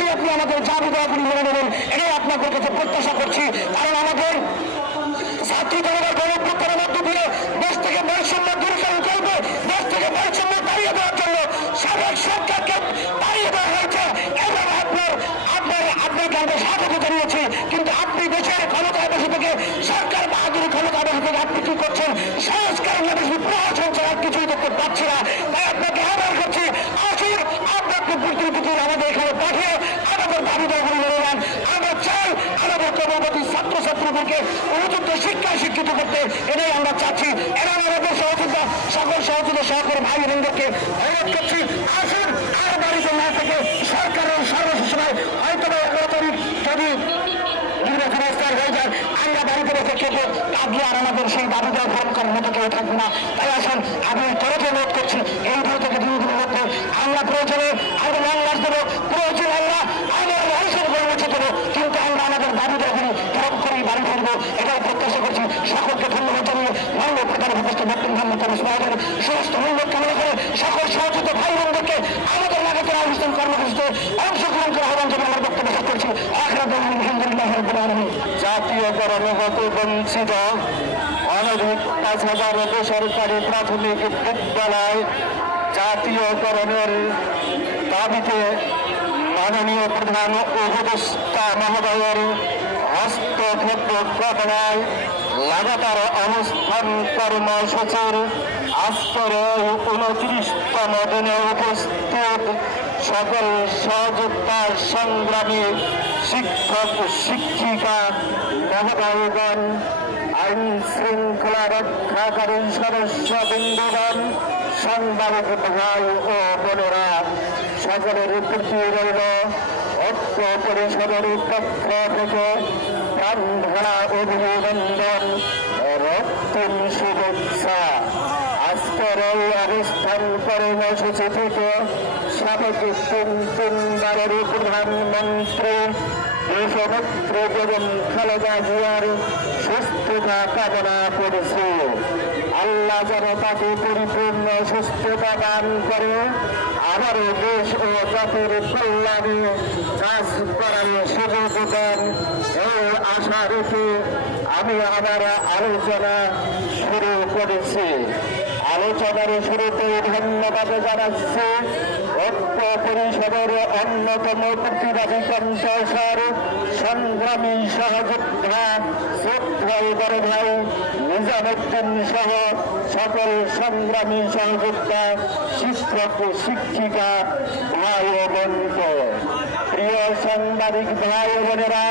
অবশ্যই আপনি আমাদের দাবি দেওয়াগুলি মেনে নেবেন, এটাই আপনাদের কাছে প্রত্যাশা করছি। কারণ আমাদের ছাত্রী জনতার গণপ্রত্যানের মধ্য দিয়ে দেশ থেকে বৈষম্য দূরীকরণ করবে দেশ থেকে বৈষম্য তাড়িয়ে দেওয়ার জন্য সাবেক সরকারকে তাড়িয়ে দেওয়া হয়েছে। এবং আপনার আপনার, আপনাকে আমরা স্বাগত জানিয়েছি, কিন্তু আপনি দেশের ক্ষমতায় বসে থেকে সরকার বাহাদুরি ক্ষমতায় বসে থেকে আপনি কি করছেন? সংস্কার বেশি প্রশাসন ছাড়া কিছুই দেখতে পাচ্ছি না। তাই আপনাকে আহ্বান করছি, আসুন আপনার প্রতিনিধি আমাদের এখানে পাঠিয়ে আমাদের দাবি দাবি মেনে নেন আমরা চাই আমাদের কর্মবতী ছাত্রছাত্রীদেরকে উপযুক্ত শিক্ষায় শিক্ষিত করতে। এটাই আমরা চাচ্ছি। এবং আমাদের সহযোগিতা, সকল সহযোগিতা সহকারী ভাই বোনদেরকে অনুরোধ করছি, আসুন আর বাড়িতে না থেকে সরকারের সর্বশেষমায় হয়তো যদি স্তর হয়ে যায়, আমরা বাড়িতে রেখে খেতে কাঁদলে আর আমাদের সেই দাবি দেওয়া পূরণ করার মতো কেউ থাকবে না। তাই আসুন, আমি তরফে অনুরোধ করছি, এই দুই থেকে দুই দিনের মধ্যে আমরা প্রয়োজনে আমরা লং মাস দেবো প্রয়োজনে আমরা আমরা মানুষের কর্মসূচি দেবো কিন্তু আমরা আমাদের দাবি দেওয়াগুলি পূরণ করেই বাড়ি ফিরবো এটাই প্রত্যাশা করছি। সকলকে ধন্যবাদ জানিয়ে মাননীয় প্রধান উপস্থিত বর্তমান ধর্মতম সমাজের সমস্ত মূল্য কামনা করে সকল সহযোগিত ভাই বোনদেরকে আমাদের লাগাতে অনুষ্ঠান কর্মসূচিতে অংশগ্রহণ করে আহ্বান জানিয়ে আমার বক্তব্য শেষ করছি। জাতীয়করণে হতে বঞ্চিত অনধিক পাঁচ হাজার বেসরকারি প্রাথমিক বিদ্যালয় জাতীয়করণের দাবিতে মাননীয় প্রধান উপদেষ্টা মহোদয়ের হস্তক্ষেপ ঘটনায় লাগাতার অনুষ্ঠান কর্মসূচির আজকের উনত্রিশতম দিনে উপস্থিত সকল সহযোগিতা সংগ্রামী শিক্ষক, শিক্ষিকা মহোদয়গণ আইন শৃঙ্খলা রক্ষাকারী সদস্য বৃন্দগণ সাংবাদিক ভাই ও বোনেরা, সকলের প্রতি রইল ঐক্য পরিষদের পক্ষ থেকে প্রাণধারা অভিনন্দন রক্তিম শুভেচ্ছা আজকের এই অনুষ্ঠান কর্মসূচি থেকে সাবেক তিন তিনবারের প্রধানমন্ত্রী দেশনেত্রী বেগম খালেদা জিয়ার সুস্থতা কামনা করেছি আল্লাহ যেন তাকে পরিপূর্ণ সুস্থতা দান করে আবারও দেশ ও জাতির কল্যাণে কাজ করার সুযোগ দেন। এই আশা রেখে আমি আমার আলোচনা শুরু করেছি। আলোচনার শুরুতে ধন্যবাদ জানাচ্ছি। ঐক্য পরিষদের অন্যতম প্রতিবাদী কণ্ঠস্বর, সংগ্রামী সহযোদ্ধা শ্রদ্ধায় বড় ভাই নিজামুদ্দিন সহ সকল সংগ্রামী সহযোদ্ধা শিক্ষক শিক্ষিকা ভাই ও বন্ধু। প্রিয় সাংবাদিক ভাই বোনেরা